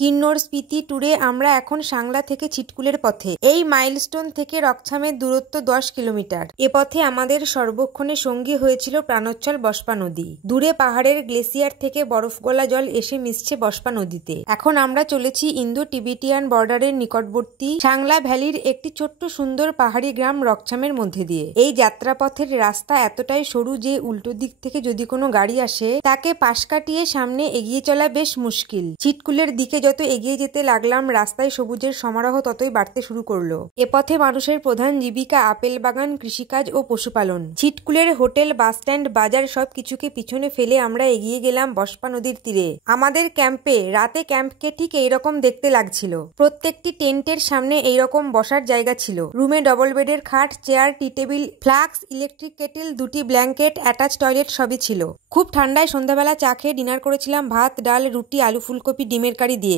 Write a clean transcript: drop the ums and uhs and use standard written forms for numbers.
কিন্নর স্পিতি ট্যুরে আমরা এখন সাংলা থেকে ছিটকুলের পথে। এই মাইলস্টোন থেকে রকছামের দূরত্ব 10 কিলোমিটার। এ পথে আমাদের সর্বক্ষণে সঙ্গী হয়েছিল প্রাণোচ্ছল বস্পা নদী। দূরে পাহাড়ের গ্লেসিয়ার থেকে বরফ গলা জল এসে মিশছে বস্পা নদীতে। এখন আমরা চলেছি ইন্দো টিবেটিয়ান বর্ডারের নিকটবর্তী সাংলা ভ্যালির একটি ছোট্ট সুন্দর পাহাড়ি গ্রাম রকছামের মধ্যে দিয়ে। এই যাত্রাপথের রাস্তা এতটাই সরু যে উল্টো দিক থেকে যদি কোনো গাড়ি আসে তাকে পাশ কাটিয়ে সামনে এগিয়ে চলা বেশ মুশকিল। ছিটকুলের দিকে যত এগিয়ে যেতে লাগলাম রাস্তায় সবুজের সমারোহ ততই বাড়তে শুরু করলো। এ পথে মানুষের প্রধান জীবিকা আপেল বাগান, কৃষিকাজ ও পশুপালন। ছিটকুলের হোটেল, বাসস্ট্যান্ড, বাজার সবকিছুকে পিছনে ফেলে আমরা এগিয়ে গেলাম বস্পা নদীর তীরে। আমাদের ক্যাম্পে রাতে ক্যাম্পকে ঠিক এইরকম দেখতে লাগছিল। প্রত্যেকটি টেন্টের সামনে এইরকম বসার জায়গা ছিল। রুমে ডবল বেডের খাট, চেয়ার, টি টেবিল, ফ্লাক্স, ইলেকট্রিক কেটেল, 2টি ব্ল্যাঙ্কেট, অ্যাটাচ টয়লেট সবই ছিল। খুব ঠান্ডায় সন্ধ্যাবেলা চা খেয়ে ডিনার করেছিলাম ভাত, ডাল, রুটি, আলু ফুলকপি, ডিমের কারি দিয়ে।